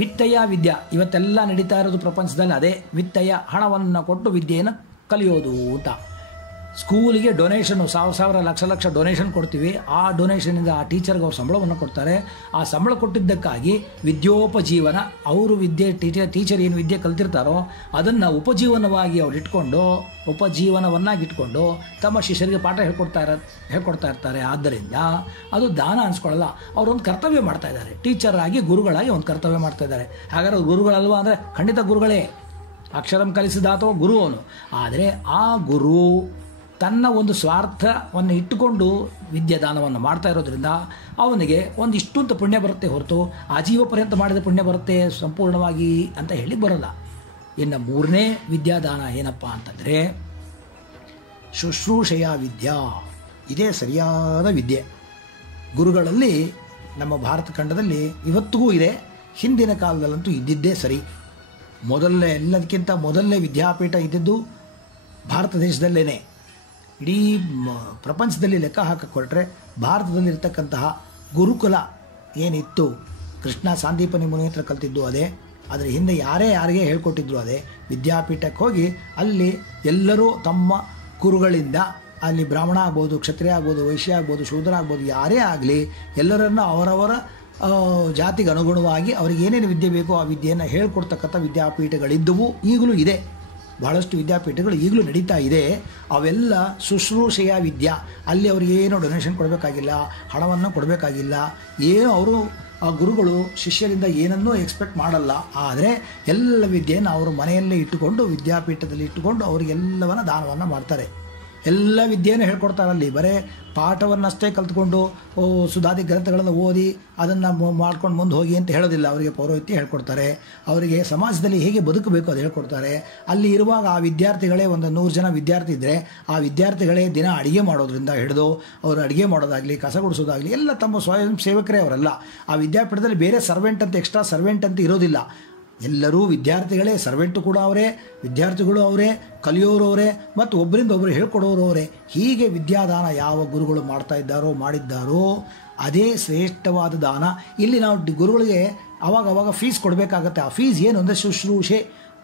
ವಿತ್ತಯ ವಿದ್ಯಾ. ಇವತ್ತೆಲ್ಲ ನಡೀತಾ ಇರೋದು ಪ್ರಪಂಚದಲ್ಲಿ ಅದೇ ವಿತ್ತಯ, ಹಣವನ್ನು ಕೊಟ್ಟು ವಿದ್ಯೆಯನ್ನು ಕಲಿಯೋದು ಅಂತ. ಸ್ಕೂಲಿಗೆ ಡೊನೇಷನ್ನು 1000 ಲಕ್ಷ ಡೊನೇಷನ್ ಕೊಡ್ತೀವಿ. ಆ ಡೊನೇಷನಿಂದ ಆ ಟೀಚರ್ಗೆ ಅವ್ರು ಸಂಬಳವನ್ನು ಕೊಡ್ತಾರೆ. ಆ ಸಂಬಳ ಕೊಟ್ಟಿದ್ದಕ್ಕಾಗಿ ವಿದ್ಯೋಪಜೀವನ, ಅವರು ಟೀಚರ್ ಏನು ವಿದ್ಯೆ ಕಲ್ತಿರ್ತಾರೋ ಅದನ್ನು ಉಪಜೀವನವಾಗಿ ಅವ್ರು ಇಟ್ಕೊಂಡು, ಉಪಜೀವನವನ್ನಾಗಿಟ್ಕೊಂಡು ತಮ್ಮ ಶಿಷ್ಯರಿಗೆ ಪಾಠ ಹೇಳ್ಕೊಡ್ತಾ ಇರ್ತಾರೆ. ಆದ್ದರಿಂದ ಅದು ದಾನ ಅನ್ಸ್ಕೊಳ್ಳಲ್ಲ, ಅವರೊಂದು ಕರ್ತವ್ಯ ಮಾಡ್ತಾ ಇದ್ದಾರೆ. ಟೀಚರ್ ಆಗಿ, ಗುರುಗಳಾಗಿ ಒಂದು ಕರ್ತವ್ಯ ಮಾಡ್ತಾ ಇದ್ದಾರೆ. ಹಾಗಾದ್ರೆ ಗುರುಗಳಲ್ವಾ ಅಂದರೆ ಖಂಡಿತ ಗುರುಗಳೇ. ಅಕ್ಷರಂ ಕಲಿಸಿದಾತೋ ಗುರು ಅವನು. ಆದರೆ ಆ ಗುರು ತನ್ನ ಒಂದು ಸ್ವಾರ್ಥವನ್ನು ಇಟ್ಟುಕೊಂಡು ವಿದ್ಯಾದಾನವನ್ನು ಮಾಡ್ತಾ ಇರೋದ್ರಿಂದ ಅವನಿಗೆ ಒಂದಿಷ್ಟು ಅಂತ ಪುಣ್ಯ ಬರುತ್ತೆ ಹೊರತು ಆಜೀವ ಪರ್ಯಂತ ಮಾಡಿದ ಪುಣ್ಯ ಬರುತ್ತೆ ಸಂಪೂರ್ಣವಾಗಿ ಅಂತ ಹೇಳಿ ಬರೋಲ್ಲ. ಇನ್ನು 3ನೇ ವಿದ್ಯಾದಾನ ಏನಪ್ಪ ಅಂತಂದರೆ ಶುಶ್ರೂಷೆಯ ವಿದ್ಯಾ. ಇದೇ ಸರಿಯಾದ ವಿದ್ಯೆ. ಗುರುಗಳಲ್ಲಿ ನಮ್ಮ ಭಾರತ ಖಂಡದಲ್ಲಿ ಇವತ್ತಿಗೂ ಇದೆ, ಹಿಂದಿನ ಕಾಲದಲ್ಲಂತೂ ಇದ್ದಿದ್ದೇ ಸರಿ. ಎಲ್ಲದಕ್ಕಿಂತ ಮೊದಲನೇ ವಿದ್ಯಾಪೀಠ ಇದ್ದಿದ್ದು ಭಾರತ ದೇಶದಲ್ಲೇ. ಇಡೀ ಪ್ರಪಂಚದಲ್ಲಿ ಲೆಕ್ಕ ಹಾಕಿಕೊಟ್ರೆ ಭಾರತದಲ್ಲಿರ್ತಕ್ಕಂತಹ ಗುರುಕುಲ ಏನಿತ್ತು, ಕೃಷ್ಣ ಸಾಂದೀಪನಿ ಮುನಿ ಹತ್ರ ಕಲ್ತಿದ್ದು ಅದೇ. ಅದರ ಹಿಂದೆ ಯಾರಿಗೆ ಹೇಳ್ಕೊಟ್ಟಿದ್ರು ಅದೇ. ವಿದ್ಯಾಪೀಠಕ್ಕೆ ಹೋಗಿ ಅಲ್ಲಿ ಎಲ್ಲರೂ ತಮ್ಮ ಗುರುಗಳಿಂದ, ಅಲ್ಲಿ ಬ್ರಾಹ್ಮಣ ಆಗ್ಬೋದು, ಕ್ಷತ್ರಿಯ ಆಗ್ಬೋದು, ವೈಶ್ಯ ಆಗ್ಬೋದು, ಶೂದ್ರ ಆಗ್ಬೋದು, ಯಾರೇ ಆಗಲಿ ಎಲ್ಲರನ್ನು ಅವರವರ ಜಾತಿಗೆ ಅನುಗುಣವಾಗಿ ಅವ್ರಿಗೆ ಏನೇನು ವಿದ್ಯೆ ಬೇಕೋ ಆ ವಿದ್ಯೆಯನ್ನು ಹೇಳ್ಕೊಡ್ತಕ್ಕಂಥ ವಿದ್ಯಾಪೀಠಗಳಿದ್ದವು, ಈಗಲೂ ಇದೆ. ಬಹಳಷ್ಟು ವಿದ್ಯಾಪೀಠಗಳು ಈಗಲೂ ನಡೀತಾ ಇದೆ. ಅವೆಲ್ಲ ಶುಶ್ರೂಷೆಯ ವಿದ್ಯಾ. ಅಲ್ಲಿ ಅವ್ರಿಗೆ ಏನೋ ಡೊನೇಷನ್ ಕೊಡಬೇಕಾಗಿಲ್ಲ, ಹಣವನ್ನು ಕೊಡಬೇಕಾಗಿಲ್ಲ, ಏನು ಅವರು ಆ ಗುರುಗಳು ಶಿಷ್ಯರಿಂದ ಏನನ್ನೂ ಎಕ್ಸ್ಪೆಕ್ಟ್ ಮಾಡಲ್ಲ. ಆದರೆ ಎಲ್ಲ ವಿದ್ಯೆಯನ್ನು ಅವರು ಮನೆಯಲ್ಲೇ ಇಟ್ಟುಕೊಂಡು, ವಿದ್ಯಾಪೀಠದಲ್ಲಿ ಇಟ್ಟುಕೊಂಡು ಅವರಿಗೆಲ್ಲವನ್ನ ದಾನವನ್ನು ಮಾಡ್ತಾರೆ. ಎಲ್ಲ ವಿದ್ಯೆಯನ್ನು ಹೇಳ್ಕೊಡ್ತಾರಲ್ಲಿ. ಬರೀ ಪಾಠವನ್ನಷ್ಟೇ ಕಲ್ತ್ಕೊಂಡು ಸುಧಾದಿ ಗ್ರಂಥಗಳನ್ನು ಓದಿ ಅದನ್ನು ಮಾಡ್ಕೊಂಡು ಮುಂದೆ ಹೋಗಿ ಅಂತ ಹೇಳೋದಿಲ್ಲ. ಅವರಿಗೆ ಪೌರೋಹಿತ್ಯ ಹೇಳ್ಕೊಡ್ತಾರೆ, ಅವರಿಗೆ ಸಮಾಜದಲ್ಲಿ ಹೇಗೆ ಬದುಕಬೇಕು ಅದು ಹೇಳ್ಕೊಡ್ತಾರೆ. ಅಲ್ಲಿ ಇರುವಾಗ ಆ ವಿದ್ಯಾರ್ಥಿಗಳೇ ಒಂದು 100 ಜನ ವಿದ್ಯಾರ್ಥಿ ಇದ್ದರೆ ಆ ವಿದ್ಯಾರ್ಥಿಗಳೇ ದಿನ ಅಡುಗೆ ಮಾಡೋದ್ರಿಂದ ಹಿಡಿದು ಅವರು ಅಡುಗೆ ಮಾಡೋದಾಗಲಿ, ಕಸ ಗುಡಿಸೋದಾಗಲಿ ಎಲ್ಲ ತಮ್ಮ ಸ್ವಯಂ ಸೇವಕರೇ ಅವರೆಲ್ಲ. ಆ ವಿದ್ಯಾಪೀಠದಲ್ಲಿ ಬೇರೆ ಸರ್ವೆಂಟ್ ಅಂತ, ಎಕ್ಸ್ಟ್ರಾ ಸರ್ವೆಂಟ್ ಅಂತ ಇರೋದಿಲ್ಲ. ಎಲ್ಲರೂ ವಿದ್ಯಾರ್ಥಿಗಳೇ. ಸರ್ವೆಂಟು ಕೂಡ ಅವರೇ, ವಿದ್ಯಾರ್ಥಿಗಳು ಅವರೇ, ಕಲಿಯೋರು ಅವರೇ, ಮತ್ತು ಒಬ್ಬರಿಂದ ಒಬ್ಬರು ಹೇಳ್ಕೊಡೋರು ಅವರೇ. ಹೀಗೆ ವಿದ್ಯಾದಾನ ಯಾವ ಗುರುಗಳು ಮಾಡಿದ್ದಾರೋ ಅದೇ ಶ್ರೇಷ್ಠವಾದ ದಾನ. ಇಲ್ಲಿ ನಾವು ಗುರುಗಳಿಗೆ ಅವಾಗ ಫೀಸ್ ಕೊಡಬೇಕಾಗತ್ತೆ. ಆ ಫೀಸ್ ಏನು ಅಂದರೆ ಶುಶ್ರೂಷೆ.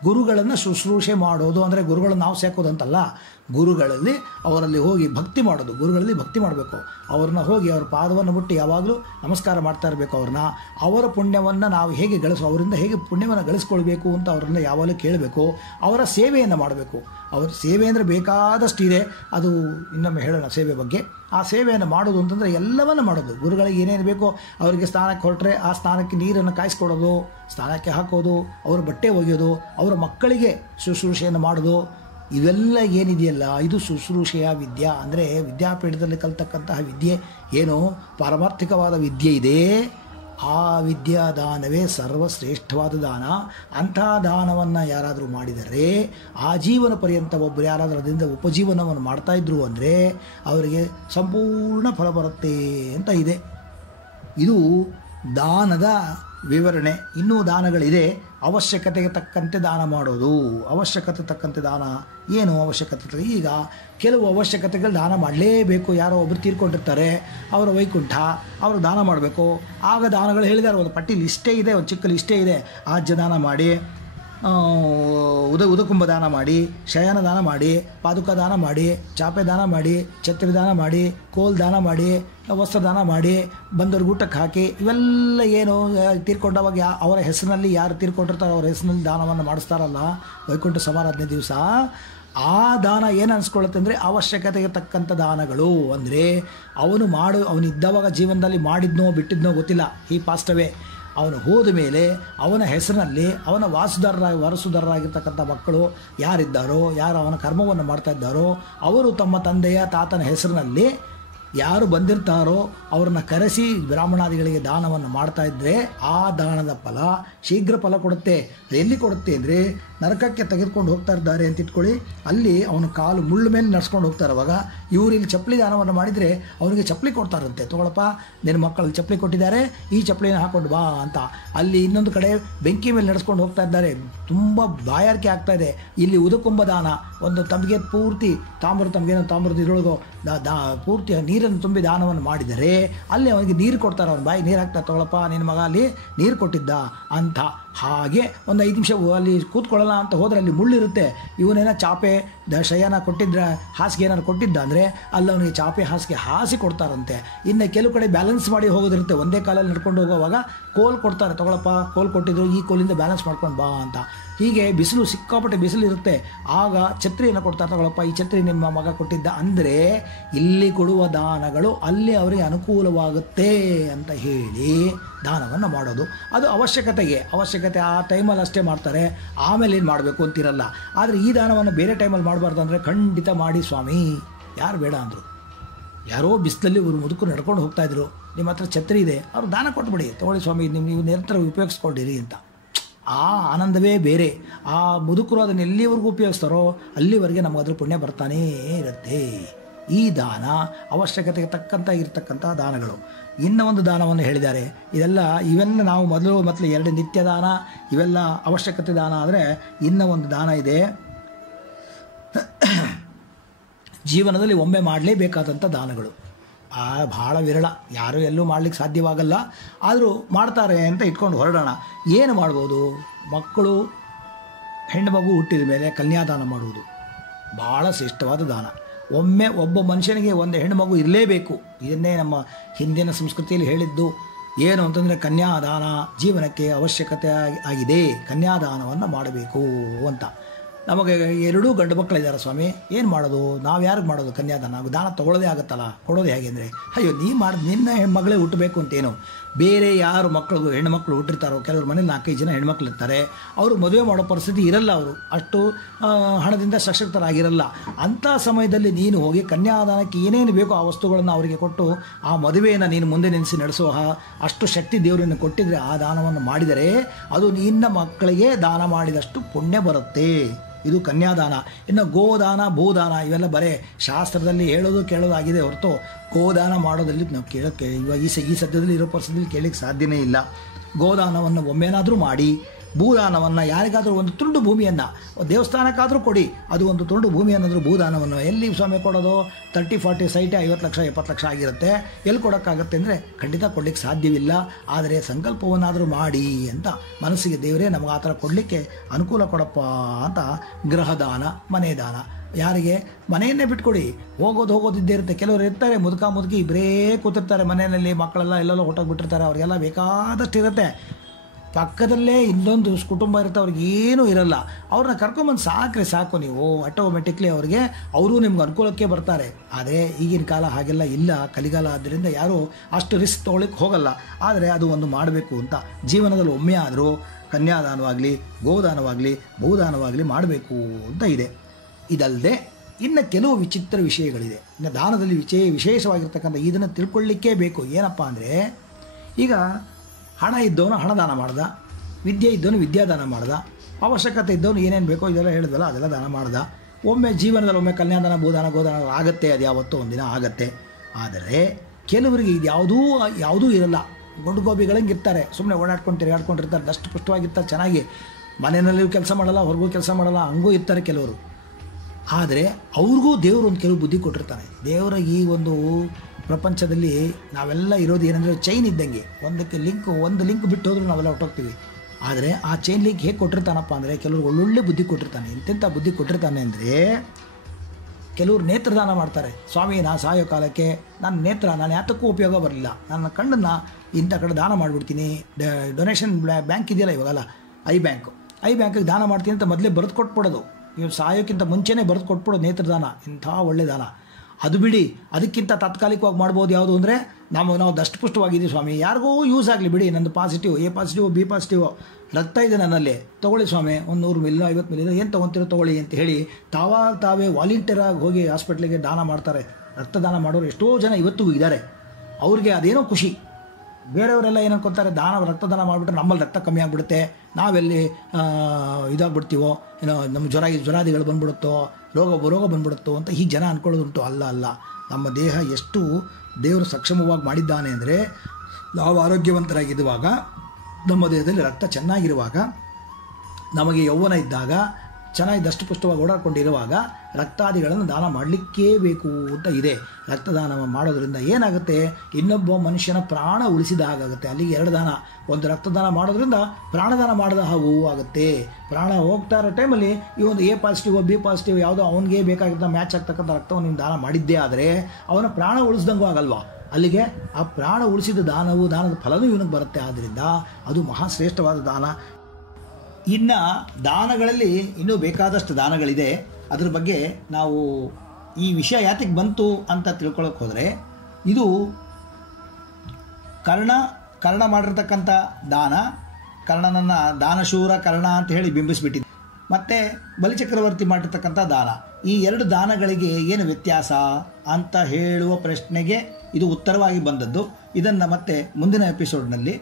ಗುರುಗಳನ್ನು ಶುಶ್ರೂಷೆ ಮಾಡೋದು ಅಂದರೆ ಗುರುಗಳನ್ನು ನಾವು ಸೇಕೋದಂತಲ್ಲ. ಗುರುಗಳಲ್ಲಿ ಅವರಲ್ಲಿ ಹೋಗಿ ಭಕ್ತಿ ಮಾಡೋದು. ಗುರುಗಳಲ್ಲಿ ಭಕ್ತಿ ಮಾಡಬೇಕು. ಅವ್ರನ್ನ ಹೋಗಿ ಅವ್ರ ಪಾದವನ್ನು ಮುಟ್ಟಿ ಯಾವಾಗಲೂ ನಮಸ್ಕಾರ ಮಾಡ್ತಾ ಇರಬೇಕು. ಅವರ ಪುಣ್ಯವನ್ನು ನಾವು ಹೇಗೆ ಅವರಿಂದ ಹೇಗೆ ಪುಣ್ಯವನ್ನು ಗಳಿಸ್ಕೊಳ್ಬೇಕು ಅಂತ ಅವ್ರನ್ನ ಯಾವಾಗಲೂ ಕೇಳಬೇಕು. ಅವರ ಸೇವೆಯನ್ನು ಮಾಡಬೇಕು. ಅವರ ಸೇವೆ ಅಂದರೆ ಬೇಕಾದಷ್ಟು ಇದೆ, ಅದು ಇನ್ನೊಮ್ಮೆ ಹೇಳೋಣ ಸೇವೆ ಬಗ್ಗೆ. ಆ ಸೇವೆಯನ್ನು ಮಾಡೋದು ಅಂತಂದರೆ ಎಲ್ಲವನ್ನು ಮಾಡೋದು. ಗುರುಗಳಿಗೆ ಏನೇನು ಬೇಕೋ, ಅವರಿಗೆ ಸ್ನಾನಕ್ಕೆ ಹೊರಟ್ರೆ ಆ ಸ್ನಾನಕ್ಕೆ ನೀರನ್ನು ಕಾಯಿಸ್ಕೊಡೋದು, ಸ್ನಾನಕ್ಕೆ ಹಾಕೋದು, ಅವರ ಬಟ್ಟೆ ಒಗೆಯೋದು, ಅವರ ಮಕ್ಕಳಿಗೆ ಶುಶ್ರೂಷೆಯನ್ನು ಮಾಡೋದು, ಇವೆಲ್ಲ ಏನಿದೆಯಲ್ಲ ಇದು ಶುಶ್ರೂಷೆಯ ವಿದ್ಯಾ. ಅಂದರೆ ವಿದ್ಯಾಪೀಠದಲ್ಲಿ ಕಲಿತಕ್ಕಂತಹ ವಿದ್ಯೆ ಏನು ಪಾರಮಾರ್ಥಿಕವಾದ ವಿದ್ಯೆ ಇದೆ, ಆ ವಿದ್ಯಾದಾನವೇ ಸರ್ವಶ್ರೇಷ್ಠವಾದ ದಾನ. ಅಂಥ ದಾನವನ್ನು ಯಾರಾದರೂ ಮಾಡಿದರೆ ಆಜೀವನ ಪರ್ಯಂತ ಒಬ್ಬರು ಯಾರಾದರೂ ಅದರಿಂದ ಉಪಜೀವನವನ್ನು ಮಾಡ್ತಾಯಿದ್ರು ಅಂದರೆ ಅವರಿಗೆ ಸಂಪೂರ್ಣ ಫಲ ಬರುತ್ತೆ ಅಂತ ಇದೆ. ಇದು ದಾನದ ವಿವರಣೆ. ಇನ್ನೂ ದಾನಗಳಿದೆ. ಅವಶ್ಯಕತೆಗೆ ತಕ್ಕಂತೆ ದಾನ ಮಾಡೋದು. ಅವಶ್ಯಕತೆ ತಕ್ಕಂತೆ ದಾನ ಏನು? ಅವಶ್ಯಕತೆ ಈಗ ಕೆಲವು ಅವಶ್ಯಕತೆಗಳು ದಾನ ಮಾಡಲೇಬೇಕು. ಯಾರೋ ಒಬ್ಬರು ತೀರ್ಕೊಂಡಿರ್ತಾರೆ, ಅವರ ವೈಕುಂಠ, ಅವರು ದಾನ ಮಾಡಬೇಕು. ಆಗ ದಾನಗಳು ಹೇಳಿದ್ದಾರೆ, ಒಂದು ಪಟ್ಟಿ ಲಿಸ್ಟೇ ಇದೆ, ಒಂದು ಚಿಕ್ಕ ಲಿಸ್ಟೇ ಇದೆ. ಆಜ್ಯ ದಾನ ಮಾಡಿ, ಉದಕುಂಭ ದಾನ ಮಾಡಿ, ಶಯನ ದಾನ ಮಾಡಿ, ಪಾದುಕ ದಾನ ಮಾಡಿ, ಚಾಪೆ ದಾನ ಮಾಡಿ, ಛತ್ರಿ ದಾನ ಮಾಡಿ, ಕೋಲ್ ದಾನ ಮಾಡಿ, ವಸ್ತ್ರ ದಾನ ಮಾಡಿ, ಬಂದವ್ರಿಗೆ ಊಟಕ್ಕೆ ಹಾಕಿ, ಇವೆಲ್ಲ ಏನು ತೀರ್ಕೊಂಡವಾಗ ಅವರ ಹೆಸರಿನಲ್ಲಿ ಯಾರು ತೀರ್ಕೊಂಡಿರ್ತಾರೋ ಅವರ ಹೆಸರಿನಲ್ಲಿ ದಾನವನ್ನು ಮಾಡಿಸ್ತಾರಲ್ಲ ವೈಕುಂಠ ಸಮಾರಾಧನೆ ದಿವಸ, ಆ ದಾನ ಏನು ಅನಿಸ್ಕೊಳ್ಳುತ್ತೆ ಅಂದರೆ ಅವಶ್ಯಕತೆಗೆ ತಕ್ಕಂಥ ದಾನಗಳು. ಅಂದರೆ ಅವನಿದ್ದವಾಗ ಜೀವನದಲ್ಲಿ ಮಾಡಿದ್ನೋ ಬಿಟ್ಟಿದ್ನೋ ಗೊತ್ತಿಲ್ಲ, ಈ ಪಾಸ್ಟವೇ. ಅವನು ಹೋದ ಮೇಲೆ ಅವನ ಹೆಸರಿನಲ್ಲಿ ಅವನ ವಾರಸುದಾರರಾಗಿರ್ತಕ್ಕಂಥ ಮಕ್ಕಳು ಯಾರಿದ್ದಾರೋ, ಯಾರು ಅವನ ಕರ್ಮವನ್ನು ಮಾಡ್ತಾ ಇದ್ದಾರೋ, ಅವರು ತಮ್ಮ ತಂದೆಯ ತಾತನ ಹೆಸರಿನಲ್ಲಿ ಯಾರು ಬಂದಿರ್ತಾರೋ ಅವ್ರನ್ನ ಕರೆಸಿ ಬ್ರಾಹ್ಮಣಾದಿಗಳಿಗೆ ದಾನವನ್ನು ಮಾಡ್ತಾ ಇದ್ದರೆ ಆ ದಾನದ ಫಲ ಶೀಘ್ರ ಫಲ ಕೊಡುತ್ತೆ. ಎಲ್ಲಿ ಕೊಡುತ್ತೆ ಅಂದರೆ, ನರಕಕ್ಕೆ ತೆಗೆದುಕೊಂಡು ಹೋಗ್ತಾ ಇದ್ದಾರೆ ಅಂತ ಇಟ್ಕೊಳ್ಳಿ, ಅಲ್ಲಿ ಅವನ ಕಾಲು ಮುಳ್ಳು ಮೇಲೆ ನಡ್ಸ್ಕೊಂಡು ಹೋಗ್ತಾರೆ. ಅವಾಗ ಇವರು ಇಲ್ಲಿ ಚಪ್ಪಲಿ ದಾನವನ್ನು ಮಾಡಿದರೆ ಅವನಿಗೆ ಚಪ್ಪಲಿ ಕೊಡ್ತಾರಂತೆ. ತೊಗೊಳಪ್ಪ, ನಿನ್ನ ಮಕ್ಕಳಿಗೆ ಚಪ್ಪಲಿ ಕೊಟ್ಟಿದ್ದಾರೆ, ಈ ಚಪ್ಪಲಿನ ಹಾಕೊಂಡು ಬಾ ಅಂತ. ಅಲ್ಲಿ ಇನ್ನೊಂದು ಕಡೆ ಬೆಂಕಿ ಮೇಲೆ ನಡೆಸ್ಕೊಂಡು ಹೋಗ್ತಾ ಇದ್ದಾರೆ, ತುಂಬ ಬಾಯಾರಿಕೆ ಆಗ್ತಾ ಇದೆ. ಇಲ್ಲಿ ಉದಕುಂಭ ದಾನ, ಒಂದು ತಮಗೆ ಪೂರ್ತಿ ತಾಮ್ರದ ಇದ್ರೊಳಗೋ ಪೂರ್ತಿ ನೀರನ್ನು ತುಂಬಿ ದಾನವನ್ನು ಮಾಡಿದರೆ ಅಲ್ಲಿ ಅವನಿಗೆ ನೀರು ಕೊಡ್ತಾರೆ. ಅವನ ಬಾಯಿಗೆ ನೀರು ಹಾಕ್ತಾರೆ, ತೊಗೊಳಪ್ಪ ನಿನ್ನ ಮಗ ಅಲ್ಲಿ ನೀರು ಕೊಟ್ಟಿದ್ದ ಅಂತ. ಹಾಗೆ ಒಂದು 5 ನಿಮಿಷ ಅಲ್ಲಿ ಕೂತ್ಕೊಳ್ಳಲ್ಲ ಅಂತ ಹೋದರೆ ಅಲ್ಲಿ ಮುಳ್ಳಿರುತ್ತೆ. ಇವನೇನೋ ಚಾಪೆ ಶಯನ ಕೊಟ್ಟಿದ್ರೆ, ಹಾಸಿಗೆ ಏನಾರು ಕೊಟ್ಟಿದ್ದ ಅಂದರೆ ಅಲ್ಲಿ ಅವನಿಗೆ ಚಾಪೆ ಹಾಸಿಗೆ ಹಾಸಿ ಕೊಡ್ತಾರಂತೆ. ಇನ್ನು ಕೆಲವು ಕಡೆ ಬ್ಯಾಲೆನ್ಸ್ ಮಾಡಿ ಹೋಗೋದಿರುತ್ತೆ, ಒಂದೇ ಕಾಲಲ್ಲಿ ನಡ್ಕೊಂಡು ಹೋಗುವಾಗ ಕೋಲ್ ಕೊಡ್ತಾರೆ, ತೊಗೊಳಪ್ಪ ಕೋಲ್ ಕೊಟ್ಟಿದ್ರು, ಈ ಕೋಲಿಂದ ಬ್ಯಾಲೆನ್ಸ್ ಮಾಡ್ಕೊಂಡು ಬಾ ಅಂತ. ಹೀಗೆ ಬಿಸಿಲು, ಸಿಕ್ಕಾಪಟ್ಟೆ ಬಿಸಿಲು ಇರುತ್ತೆ, ಆಗ ಛತ್ರಿಯನ್ನು ಕೊಡ್ತಾರೆ, ತೊಗೊಳಪ್ಪ ಈ ಛತ್ರಿ ನಿಮ್ಮ ಮಗ ಕೊಟ್ಟಿದ್ದ. ಅಂದರೆ ಇಲ್ಲಿ ಕೊಡುವ ದಾನಗಳು ಅಲ್ಲಿ ಅವರಿಗೆ ಅನುಕೂಲವಾಗುತ್ತೆ ಅಂತ ಹೇಳಿ ದಾನವನ್ನು ಮಾಡೋದು. ಅದು ಅವಶ್ಯಕತೆ ಆ ಟೈಮಲ್ಲಿ ಅಷ್ಟೇ ಮಾಡ್ತಾರೆ, ಆಮೇಲೆ ಏನು ಮಾಡಬೇಕು ಅಂತಿರಲ್ಲ. ಆದರೆ ಈ ದಾನವನ್ನು ಬೇರೆ ಟೈಮಲ್ಲಿ ಮಾಡಬಾರ್ದು ಅಂದರೆ ಖಂಡಿತ ಮಾಡಿ ಸ್ವಾಮಿ, ಯಾರು ಬೇಡ ಅಂದರು. ಯಾರೋ ಬಿಸಿಲಲ್ಲಿ ಇವರು ಮುದುಕರು ನಡ್ಕೊಂಡು ಹೋಗ್ತಾಯಿದ್ರು, ನಿಮ್ಮ ಹತ್ರ ಛತ್ರಿ ಇದೆ, ಅವ್ರು ದಾನ ಕೊಟ್ಬಿಡಿ, ತೊಗೊಳ್ಳಿ ಸ್ವಾಮಿ, ನೀವು ನಿರಂತರ ಉಪಯೋಗಿಸ್ಕೊಂಡಿರಿ ಅಂತ. ಆ ಆನಂದವೇ ಬೇರೆ. ಆ ಮುದುಕರು ಅದನ್ನು ಎಲ್ಲಿವರೆಗೂ ಉಪಯೋಗಿಸ್ತಾರೋ ಅಲ್ಲಿವರೆಗೆ ನಮಗದ್ರ ಪುಣ್ಯ ಬರ್ತಾನೇ ಇರುತ್ತೆ. ಈ ದಾನ ಅವಶ್ಯಕತೆಗೆ ತಕ್ಕಂಥ ಇರತಕ್ಕಂಥ ದಾನಗಳು. ಇನ್ನೂ ಒಂದು ದಾನವನ್ನು ಹೇಳಿದ್ದಾರೆ. ಇವೆಲ್ಲ ನಾವು ಮೊದಲು 2 ನಿತ್ಯ ದಾನ, ಇವೆಲ್ಲ ಅವಶ್ಯಕತೆ ದಾನ. ಆದರೆ ಇನ್ನೂ ಒಂದು ದಾನ ಇದೆ, ಜೀವನದಲ್ಲಿ ಒಮ್ಮೆ ಮಾಡಲೇಬೇಕಾದಂಥ ದಾನಗಳು. ಭಾಳ ವಿರಳ, ಯಾರೂ ಎಲ್ಲೂ ಮಾಡಲಿಕ್ಕೆ ಸಾಧ್ಯವಾಗಲ್ಲ, ಆದರೂ ಮಾಡ್ತಾರೆ ಅಂತ ಇಟ್ಕೊಂಡು ಹೊರಡೋಣ. ಏನು ಮಾಡ್ಬೋದು? ಮಕ್ಕಳು, ಹೆಣ್ಣು ಮಗು ಹುಟ್ಟಿದ ಮೇಲೆ ಕನ್ಯಾದಾನ ಮಾಡುವುದು ಭಾಳ ಶ್ರೇಷ್ಠವಾದ ದಾನ. ಒಮ್ಮೆ ಒಬ್ಬ ಮನುಷ್ಯನಿಗೆ ಒಂದು ಹೆಣ್ಣು ಮಗು ಇರಲೇಬೇಕು. ಇದನ್ನೇ ನಮ್ಮ ಹಿಂದಿನ ಸಂಸ್ಕೃತಿಯಲ್ಲಿ ಹೇಳಿದ್ದು ಏನು ಅಂತಂದರೆ, ಕನ್ಯಾದಾನ ಜೀವನಕ್ಕೆ ಅವಶ್ಯಕತೆ ಆಗಿದೆ, ಕನ್ಯಾದಾನವನ್ನು ಮಾಡಬೇಕು ಅಂತ. ನಮಗೆ 2 ಗಂಡು ಮಕ್ಕಳಿದ್ದಾರೆ ಸ್ವಾಮಿ, ಏನು ಮಾಡೋದು? ನಾವು ಯಾರಿಗೆ ಮಾಡೋದು ಕನ್ಯಾದಾನ? ದಾನ ತೊಗೊಳ್ಳೋದೇ ಆಗುತ್ತಲ್ಲ, ಕೊಡೋದು ಹೇಗೆ ಅಂದರೆ, ಅಯ್ಯೋ ನಿನ್ನ ಮಗಳೇ ಹುಟ್ಟಬೇಕು ಅಂತೇನು, ಬೇರೆ ಯಾರು ಹೆಣ್ಣು ಮಕ್ಕಳು ಹುಟ್ಟಿರ್ತಾರೋ, ಕೆಲವ್ರ ಮನೇಲಿ 4-5 ಜನ ಹೆಣ್ಮಕ್ಳು ಇರ್ತಾರೆ, ಅವರು ಮದುವೆ ಮಾಡೋ ಪರಿಸ್ಥಿತಿ ಇರಲ್ಲ, ಅವರು ಅಷ್ಟು ಹಣದಿಂದ ಸಶಕ್ತರಾಗಿರಲ್ಲ. ಅಂಥ ಸಮಯದಲ್ಲಿ ನೀನು ಹೋಗಿ ಕನ್ಯಾದಾನಕ್ಕೆ ಏನೇನು ಬೇಕೋ ಆ ವಸ್ತುಗಳನ್ನು ಅವರಿಗೆ ಕೊಟ್ಟು ಆ ಮದುವೆಯನ್ನು ನೀನು ಮುಂದೆ ನಿಲ್ಲಿಸಿ ನಡೆಸುವ ಅಷ್ಟು ಶಕ್ತಿ ದೇವರನ್ನು ಕೊಟ್ಟಿದ್ರೆ, ಆ ದಾನವನ್ನು ಮಾಡಿದರೆ ಅದು ನಿನ್ನ ಮಕ್ಕಳಿಗೆ ದಾನ ಮಾಡಿದಷ್ಟು ಪುಣ್ಯ ಬರುತ್ತೆ. ಇದು ಕನ್ಯಾದಾನ. ಇನ್ನು ಗೋದಾನ, ಭೂದಾನ ಇವೆಲ್ಲ ಬರೇ ಶಾಸ್ತ್ರದಲ್ಲಿ ಹೇಳೋದು ಕೇಳೋದಾಗಿದೆ ಹೊರತು ಗೋದಾನ ಮಾಡೋದಲ್ಲಿ ನಾವು ಕೇಳೋಕ್ಕೆ ಇವಾಗ ಈ ಸದ್ಯದಲ್ಲಿ ಇರೋ ಪರಿಸ್ಥಿತಿಯಲ್ಲಿ ಕೇಳಲಿಕ್ಕೆ ಸಾಧ್ಯನೇ ಇಲ್ಲ. ಗೋದಾನವನ್ನು ಒಮ್ಮೆನಾದರೂ ಮಾಡಿ, ಭೂದಾನವನ್ನು ಯಾರಿಗಾದರೂ ಒಂದು ತುಂಡು ಭೂಮಿಯನ್ನು ದೇವಸ್ಥಾನಕ್ಕಾದರೂ ಕೊಡಿ, ಅದು ಒಂದು ತುಂಡು ಭೂಮಿಯನ್ನಾದರೂ ಭೂದಾನವನ್ನು ಎಲ್ಲಿ ಸ್ವಾಮಿ ಕೊಡೋದು? 30-40 ಸೈಟೇ 50 ಲಕ್ಷ 70 ಲಕ್ಷ ಆಗಿರುತ್ತೆ, ಎಲ್ಲಿ ಕೊಡೋಕ್ಕಾಗತ್ತೆ ಅಂದರೆ ಖಂಡಿತ ಕೊಡಲಿಕ್ಕೆ ಸಾಧ್ಯವಿಲ್ಲ. ಆದರೆ ಸಂಕಲ್ಪವನ್ನಾದರೂ ಮಾಡಿ ಅಂತ ಮನಸ್ಸಿಗೆ ದೇವರೇ ನಮಗೆ ಆ ಥರ ಕೊಡಲಿಕ್ಕೆ ಅನುಕೂಲ ಕೊಡಪ್ಪ ಅಂತ ಗೃಹದಾನ, ಮನೆ ದಾನ. ಯಾರಿಗೆ ಮನೆಯನ್ನೇ ಬಿಟ್ಕೊಡಿ, ಹೋಗೋದಿದ್ದೇ ಇರುತ್ತೆ. ಕೆಲವರು ಇರ್ತಾರೆ ಮುದುಕಿ ಬರೇ ಕೂತಿರ್ತಾರೆ ಮನೆಯಲ್ಲಿ, ಮಕ್ಕಳೆಲ್ಲ ಎಲ್ಲೆಲ್ಲೋ ಹೊಟ್ಟೋಗ್ಬಿಟ್ಟಿರ್ತಾರೆ, ಅವ್ರಿಗೆಲ್ಲ ಬೇಕಾದಷ್ಟು ಇರುತ್ತೆ. ಪಕ್ಕದಲ್ಲೇ ಇನ್ನೊಂದು ಕುಟುಂಬ ಇರುತ್ತೆ, ಅವ್ರಿಗೆ ಏನೂ ಇರಲ್ಲ. ಅವ್ರನ್ನ ಕರ್ಕೊಂಬಂದು ಸಾಕು ನೀವು, ಆಟೋಮೆಟಿಕ್ಲಿ ಅವರು ನಿಮ್ಗೆ ಅನುಕೂಲಕ್ಕೆ ಬರ್ತಾರೆ. ಆದರೆ ಈಗಿನ ಕಾಲ ಹಾಗೆಲ್ಲ ಇಲ್ಲ, ಕಲಿಗಾಲ. ಆದ್ದರಿಂದ ಯಾರೂ ಅಷ್ಟು ರಿಸ್ಕ್ ತೊಗೊಳ್ಳಿಕ್ಕೆ ಹೋಗಲ್ಲ. ಆದರೆ ಅದು ಒಂದು ಮಾಡಬೇಕು ಅಂತ ಜೀವನದಲ್ಲಿ ಒಮ್ಮೆ ಆದರೂ ಕನ್ಯಾದಾನವಾಗಲಿ, ಗೋದಾನವಾಗಲಿ, ಭೂದಾನವಾಗಲಿ ಮಾಡಬೇಕು ಅಂತ ಇದೆ. ಇದಲ್ಲದೆ ಇನ್ನು ಕೆಲವು ವಿಚಿತ್ರ ವಿಷಯಗಳಿದೆ. ಇನ್ನು ದಾನದಲ್ಲಿ ವಿಶೇಷವಾಗಿರ್ತಕ್ಕಂಥ ಇದನ್ನು ತಿಳ್ಕೊಳ್ಳಿಕ್ಕೇ ಬೇಕು. ಏನಪ್ಪ ಅಂದರೆ, ಈಗ ಹಣ ಇದ್ದವನು ಹಣದಾನ ಮಾಡ್ದ, ವಿದ್ಯೆ ಇದ್ದವನು ವಿದ್ಯಾದಾನ ಮಾಡ್ದ, ಅವಶ್ಯಕತೆ ಇದ್ದವನು ಏನೇನು ಬೇಕೋ ಇದೆಲ್ಲ ಹೇಳಿದ್ವಲ್ಲ ಅದೆಲ್ಲ ದಾನ ಮಾಡ್ದ. ಜೀವನದಲ್ಲಿ ಒಮ್ಮೆ ಕನ್ಯಾದಾನ, ಭೂದಾನ, ಗೋದಾನ ಆಗುತ್ತೆ, ಅದು ಯಾವತ್ತೋ ಒಂದಿನ ಆಗುತ್ತೆ. ಆದರೆ ಕೆಲವರಿಗೆ ಇದು ಯಾವುದೂ ಇರಲ್ಲ. ಗುಂಡು ಗೋಬಿಗಳಂಗೆ ಇರ್ತಾರೆ, ಸುಮ್ಮನೆ ಓಡಾಡ್ಕೊಂಡು ತಿರುಗಾಡ್ಕೊಂಡಿರ್ತಾರೆ, ದಷ್ಟಪುಷ್ಟವಾಗಿರ್ತಾರೆ, ಚೆನ್ನಾಗಿ ಮನೆಯಲ್ಲೂ ಕೆಲಸ ಮಾಡಲ್ಲ, ಹೊರಗೂ ಕೆಲಸ ಮಾಡಲ್ಲ, ಹಂಗೂ ಇರ್ತಾರೆ ಕೆಲವರು. ಆದರೆ ಅವ್ರಿಗೂ ದೇವರು ಒಂದು ಕೆಲವು ಬುದ್ಧಿ ಕೊಟ್ಟಿರ್ತಾನೆ. ದೇವರ ಈ ಒಂದು ಪ್ರಪಂಚದಲ್ಲಿ ನಾವೆಲ್ಲ ಇರೋದು ಏನಂದರೆ ಚೈನ್ ಇದ್ದಂಗೆ, ಒಂದು ಲಿಂಕ್ ಬಿಟ್ಟು ಹೋದ್ರೂ ನಾವೆಲ್ಲ ಹೊಟ್ಟೋಗ್ತೀವಿ. ಆದರೆ ಆ ಚೈನ್ ಲಿಂಕ್ ಹೇಗೆ ಕೊಟ್ಟಿರ್ತಾನಪ್ಪ ಅಂದರೆ ಕೆಲವರು ಒಳ್ಳೊಳ್ಳೆ ಬುದ್ಧಿ ಕೊಟ್ಟಿರ್ತಾನೆ. ಎಂತೆಂಥ ಬುದ್ಧಿ ಕೊಟ್ಟಿರ್ತಾನೆ ಅಂದರೆ ಕೆಲವರು ನೇತ್ರದಾನ ಮಾಡ್ತಾರೆ. ಸ್ವಾಮಿ ನಾನು ಸಾಯೋ ಕಾಲಕ್ಕೆ ನಾನು ಯಾತಕ್ಕೂ ಉಪಯೋಗ ಬರಲಿಲ್ಲ, ನನ್ನ ಕಣ್ಣನ್ನು ಇಂಥ ಕಡೆ ದಾನ ಮಾಡಿಬಿಡ್ತೀನಿ. ಡೊನೇಷನ್ ಬ್ಯಾಂಕ್ ಇದೆಯಲ್ಲ ಇವಾಗಲ್ಲ, ಐ ಬ್ಯಾಂಕಿಗೆ ದಾನ ಮಾಡ್ತೀನಿ ಅಂತ ಮೊದಲೇ ಬರೆದು ಕೊಟ್ಬಿಡೋದು. ಇವ್ರು ಸಾಯೋಕ್ಕಿಂತ ಮುಂಚೆನೇ ಬರೆದು ಕೊಟ್ಬಿಡೋದು ನೇತ್ರದಾನ. ಇಂಥ ಒಳ್ಳೆ ದಾನ. ಅದು ಬಿಡಿ, ಅದಕ್ಕಿಂತ ತಾತ್ಕಾಲಿಕವಾಗಿ ಮಾಡ್ಬೋದು ಯಾವುದು ಅಂದರೆ ನಾವು ದಷ್ಟಪುಷ್ಟವಾಗಿದ್ದೀವಿ ಸ್ವಾಮಿ, ಯಾರಿಗೂ ಯೂಸ್ ಆಗಲಿ ಬಿಡಿ, ನಂದು positive, A positive, B positive ರಕ್ತ ಇದೆ ನನ್ನಲ್ಲಿ, ತೊಗೊಳ್ಳಿ ಸ್ವಾಮಿ, ಒಂದು 100 ಮಿಲಿ 50 ಮಿಲಿ ಏನು ತೊಗೊತಿರೋ ತೊಗೊಳ್ಳಿ ಅಂತ ಹೇಳಿ ತಾವೇ ವಾಲಂಟಿಯರಾಗಿ ಹೋಗಿ ಹಾಸ್ಪಿಟ್ಲಿಗೆ ದಾನ ಮಾಡ್ತಾರೆ. ರಕ್ತದಾನ ಮಾಡೋರು ಎಷ್ಟೋ ಜನ ಇವತ್ತಿಗೂ ಇದ್ದಾರೆ. ಅವ್ರಿಗೆ ಅದೇನೋ ಖುಷಿ. ಬೇರೆಯವರೆಲ್ಲ ಏನು ಅನ್ಕೊತಾರೆ, ರಕ್ತದಾನ ಮಾಡಿಬಿಟ್ರೆ ನಮ್ಮಲ್ಲಿ ರಕ್ತ ಕಮ್ಮಿ ಆಗಿಬಿಡುತ್ತೆ, ನಾವೆಲ್ಲಿ ಇದಾಗ್ಬಿಡ್ತೀವೋ, ಏನೋ ನಮ್ಮ ಜ್ವರಾದಿಗಳು ಬಂದ್ಬಿಡುತ್ತೋ, ರೋಗ ಬಂದ್ಬಿಡುತ್ತೋ ಅಂತ ಈ ಜನ ಅಂದ್ಕೊಳ್ಳೋದುಂಟು. ಅಲ್ಲ, ನಮ್ಮ ದೇಹ ಎಷ್ಟು ದೇವರು ಸಕ್ಷಮವಾಗಿ ಮಾಡಿದ್ದಾನೆ ಅಂದರೆ, ನಾವು ಆರೋಗ್ಯವಂತರಾಗಿರುವಾಗ, ನಮ್ಮ ದೇಹದಲ್ಲಿ ರಕ್ತ ಚೆನ್ನಾಗಿರುವಾಗ, ನಮಗೆ ಯೌವನ ಇದ್ದಾಗ, ಚೆನ್ನಾಗಿ ದಷ್ಟಪುಷ್ಟವಾಗಿ ಓಡಾಡ್ಕೊಂಡಿರುವಾಗ ರಕ್ತಾದಿಗಳನ್ನು ದಾನ ಮಾಡಲಿಕ್ಕೇ ಬೇಕು ಅಂತ ಇದೆ. ರಕ್ತದಾನ ಮಾಡೋದ್ರಿಂದ ಏನಾಗುತ್ತೆ, ಇನ್ನೊಬ್ಬ ಮನುಷ್ಯನ ಪ್ರಾಣ ಉಳಿಸಿದ ಹಾಗಾಗುತ್ತೆ. ಅಲ್ಲಿಗೆ 2 ದಾನ. ಒಂದು ರಕ್ತದಾನ ಮಾಡೋದ್ರಿಂದ ಪ್ರಾಣದಾನ ಮಾಡಿದ ಹಾಗೂ ಆಗುತ್ತೆ. ಪ್ರಾಣ ಹೋಗ್ತಾ ಇರೋ ಟೈಮಲ್ಲಿ ಈ ಒಂದು ಎ ಪಾಸಿಟಿವ್, ಬಿ ಪಾಸಿಟಿವ್ ಯಾವುದೋ ಅವನಿಗೆ ಬೇಕಾಗಿದ್ದ ಮ್ಯಾಚ್ ಆಗ್ತಕ್ಕಂಥ ರಕ್ತವನ್ನು ನೀವು ದಾನ ಮಾಡಿದ್ದೇ ಆದರೆ ಅವನ ಪ್ರಾಣ ಉಳಿಸ್ದಂಗೂ ಆಗಲ್ವಾ. ಅಲ್ಲಿಗೆ ಆ ಪ್ರಾಣ ಉಳಿಸಿದ ದಾನದ ಫಲವೂ ಇವನಿಗೆ ಬರುತ್ತೆ. ಆದ್ದರಿಂದ ಅದು ಮಹಾಶ್ರೇಷ್ಠವಾದ ದಾನ. ಇನ್ನು ದಾನಗಳಲ್ಲಿ ಇನ್ನೂ ಬೇಕಾದಷ್ಟು ದಾನಗಳಿದೆ. ಅದ್ರ ಬಗ್ಗೆ ನಾವು ಈ ವಿಷಯ ಯಾತಕ್ಕೆ ಬಂತು ಅಂತ ತಿಳ್ಕೊಳ್ಳೋಕೆ ಹೋದರೆ, ಇದು ಕರ್ಣ ಮಾಡಿರ್ತಕ್ಕಂಥ ದಾನ, ಕರ್ಣನನ್ನು ದಾನಶೂರ ಕರ್ಣ ಅಂತ ಹೇಳಿ ಬಿಂಬಿಸ್ಬಿಟ್ಟಿದೆ. ಮತ್ತು ಬಲಿಚಕ್ರವರ್ತಿ ಮಾಡಿರ್ತಕ್ಕಂಥ ದಾನ, ಈ 2 ದಾನಗಳಿಗೆ ಏನು ವ್ಯತ್ಯಾಸ ಅಂತ ಹೇಳುವ ಪ್ರಶ್ನೆಗೆ ಇದು ಉತ್ತರವಾಗಿ ಬಂದದ್ದು. ಇದನ್ನು ಮತ್ತೆ ಮುಂದಿನ ಎಪಿಸೋಡ್ನಲ್ಲಿ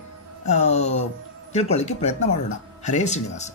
ತಿಳ್ಕೊಳ್ಳಿಕ್ಕೆ ಪ್ರಯತ್ನ ಮಾಡೋಣ. ಹರೇ ಶ್ರೀನಿವಾಸ.